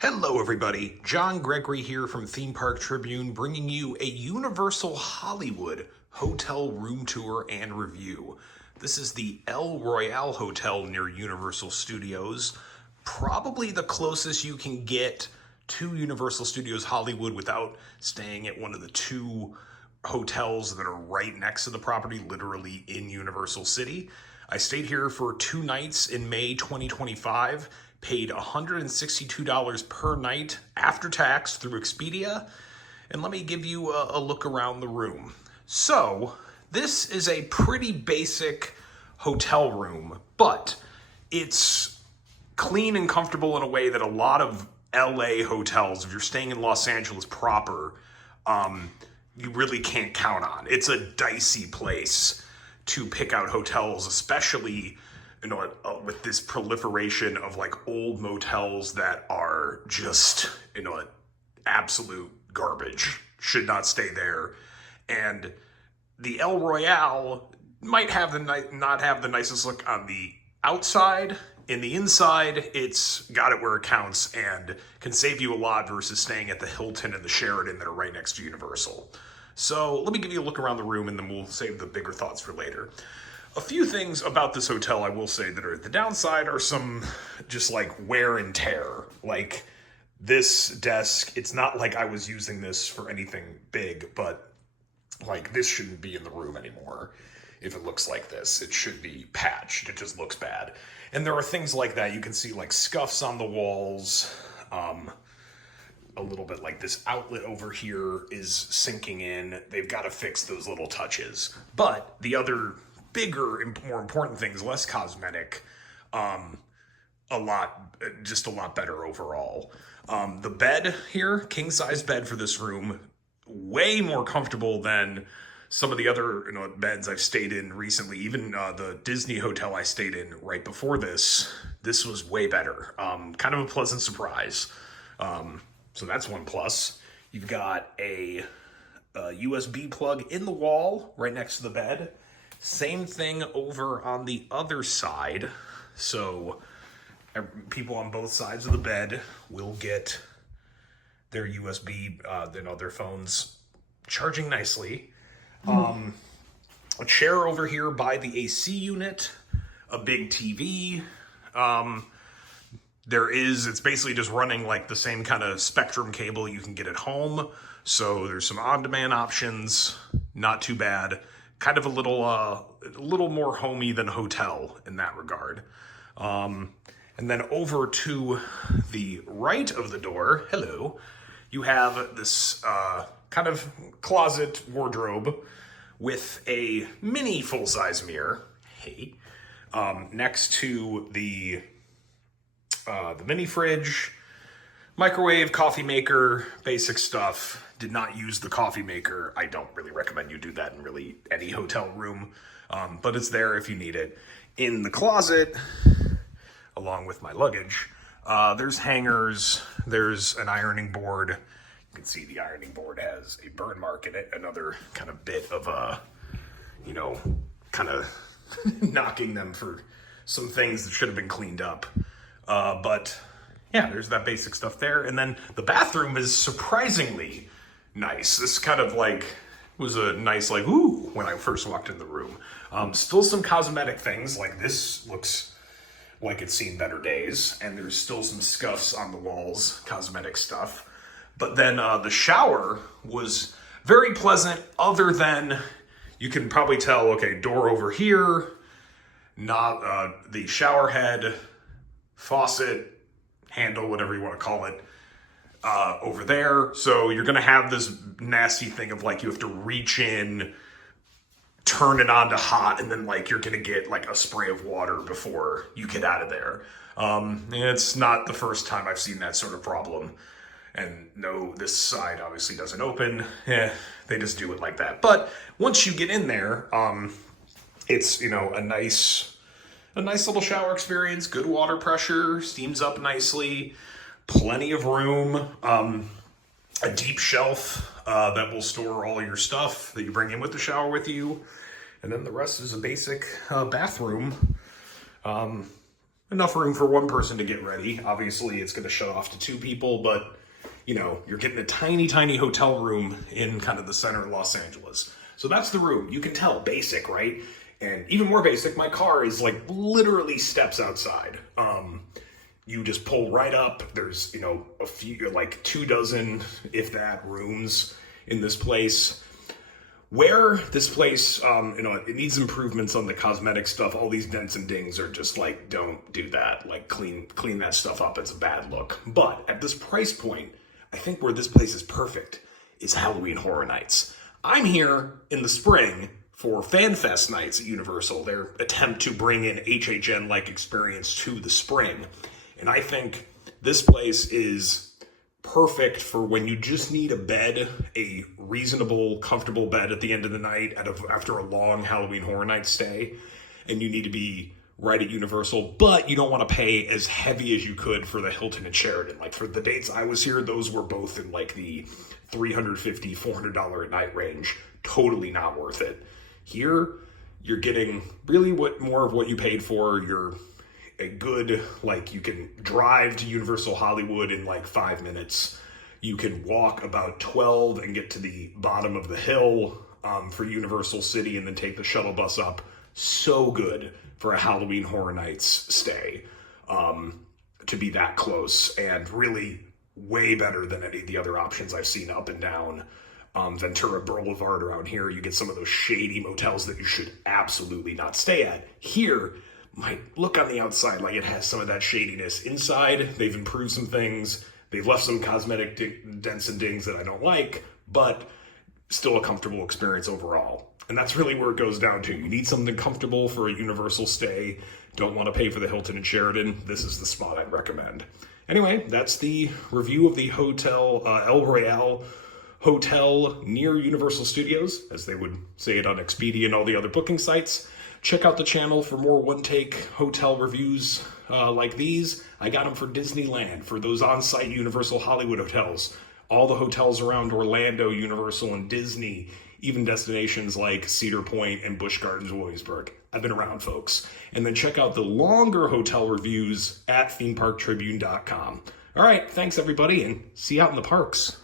Hello everybody, John Gregory here from Theme Park Tribune bringing you a Universal Hollywood hotel room tour and review. This is the El Royale Hotel near Universal Studios, probably the closest you can get to Universal Studios Hollywood without staying at one of the two hotels that are right next to the property, literally in Universal City. I stayed here for 2 nights in May 2025, paid $162 per night after tax through Expedia, and let me give you a look around the room. So, this is a pretty basic hotel room, but it's clean and comfortable in a way that a lot of LA hotels, if you're staying in Los Angeles proper, you really can't count on. It's a dicey place to pick out hotels, especially with this proliferation of like old motels that are just, absolute garbage. Should not stay there. And the El Royale might have not have the nicest look on the outside. In the inside, it's got it where it counts and can save you a lot versus staying at the Hilton and the Sheraton that are right next to Universal. So let me give you a look around the room and then we'll save the bigger thoughts for later. A few things about this hotel I will say that are the downside are some just like wear and tear. Like this desk, it's not like I was using this for anything big, but like this shouldn't be in the room anymore. If it looks like this, it should be patched. It just looks bad. And there are things like that. You can see like scuffs on the walls. A little bit like this outlet over here is sinking in. They've got to fix those little touches. But the other bigger and more important things, less cosmetic, a lot better overall. The bed here, king size bed for this room, way more comfortable than some of the other beds I've stayed in recently. Even the Disney hotel I stayed in right before this was way better. Kind of a pleasant surprise. So that's one plus. You've got a USB plug in the wall right next to the bed. Same thing over on the other side. So people on both sides of the bed will get their USB, their phones charging nicely. A chair over here by the AC unit, a big TV. It's basically just running like the same kind of Spectrum cable you can get at home. So there's some on-demand options, not too bad. Kind of a little more homey than hotel in that regard. And then over to the right of the door, you have this kind of closet wardrobe with a mini full-size mirror. Next to the mini fridge, microwave, coffee maker, basic stuff. Did not use the coffee maker. I don't really recommend you do that in really any hotel room, but it's there if you need it. In the closet, along with my luggage, there's hangers, there's an ironing board. You can see the ironing board has a burn mark in it, another kind of bit of kind of knocking them for some things that should have been cleaned up. But yeah, there's that basic stuff there. And then the bathroom is surprisingly nice. This kind of like was a nice like, ooh, when I first walked in the room. Still some cosmetic things, like this looks like it's seen better days. And there's still some scuffs on the walls, cosmetic stuff. But then the shower was very pleasant, other than you can probably tell, okay, door over here, not the shower head, faucet, handle, whatever you want to call it, over there. So you're going to have this nasty thing of like you have to reach in, turn it on to hot, and then like you're going to get like a spray of water before you get out of there. It's not the first time I've seen that sort of problem. And no, this side obviously doesn't open. They just do it like that. But once you get in there, it's, a nice little shower experience, good water pressure, steams up nicely, plenty of room, a deep shelf that will store all your stuff that you bring in with the shower with you. And then the rest is a basic bathroom. enough room for one person to get ready. Obviously, it's going to shut off to 2 people, but you know, you're getting a tiny, tiny hotel room in kind of the center of Los Angeles. So that's the room. You can tell, basic, right? And even more basic, my car is like literally steps outside. You just pull right up. There's, you know, a few, like 2 dozen, if that, rooms in this place. Where this place, you know, it needs improvements on the cosmetic stuff. All these dents and dings are just like, don't do that. Like clean that stuff up. It's a bad look. But at this price point, I think where this place is perfect is Halloween Horror Nights. I'm here in the spring for FanFest nights at Universal, their attempt to bring an HHN-like experience to the spring. And I think this place is perfect for when you just need a bed, a reasonable, comfortable bed at the end of the night after a long Halloween Horror Night stay, and you need to be right at Universal, but you don't want to pay as heavy as you could for the Hilton and Sheraton. Like for the dates I was here, those were both in like the $350, $400 a night range. Totally not worth it. Here, you're getting really more of what you paid for. You're a good, like, you can drive to Universal Hollywood in like 5 minutes. You can walk about 12 and get to the bottom of the hill for Universal City and then take the shuttle bus up. So good for a Halloween Horror Nights stay to be that close, and really way better than any of the other options I've seen up and down Ventura Boulevard around here. You get some of those shady motels that you should absolutely not stay at. Here, might look on the outside like it has some of that shadiness. Inside, they've improved some things. They've left some cosmetic dents and dings that I don't like, but still a comfortable experience overall. And that's really where it goes down to. You need something comfortable for a Universal stay. Don't want to pay for the Hilton and Sheraton. This is the spot I'd recommend. Anyway, that's the review of the hotel, El Royale Hotel near Universal Studios, as they would say it on Expedia and all the other booking sites. Check out the channel for more one-take hotel reviews like these. I got them for Disneyland, for those on-site Universal Hollywood hotels, all the hotels around Orlando, Universal, and Disney, even destinations like Cedar Point and Busch Gardens, Williamsburg. I've been around, folks. And then check out the longer hotel reviews at themeparktribune.com. All right, thanks everybody, and see you out in the parks.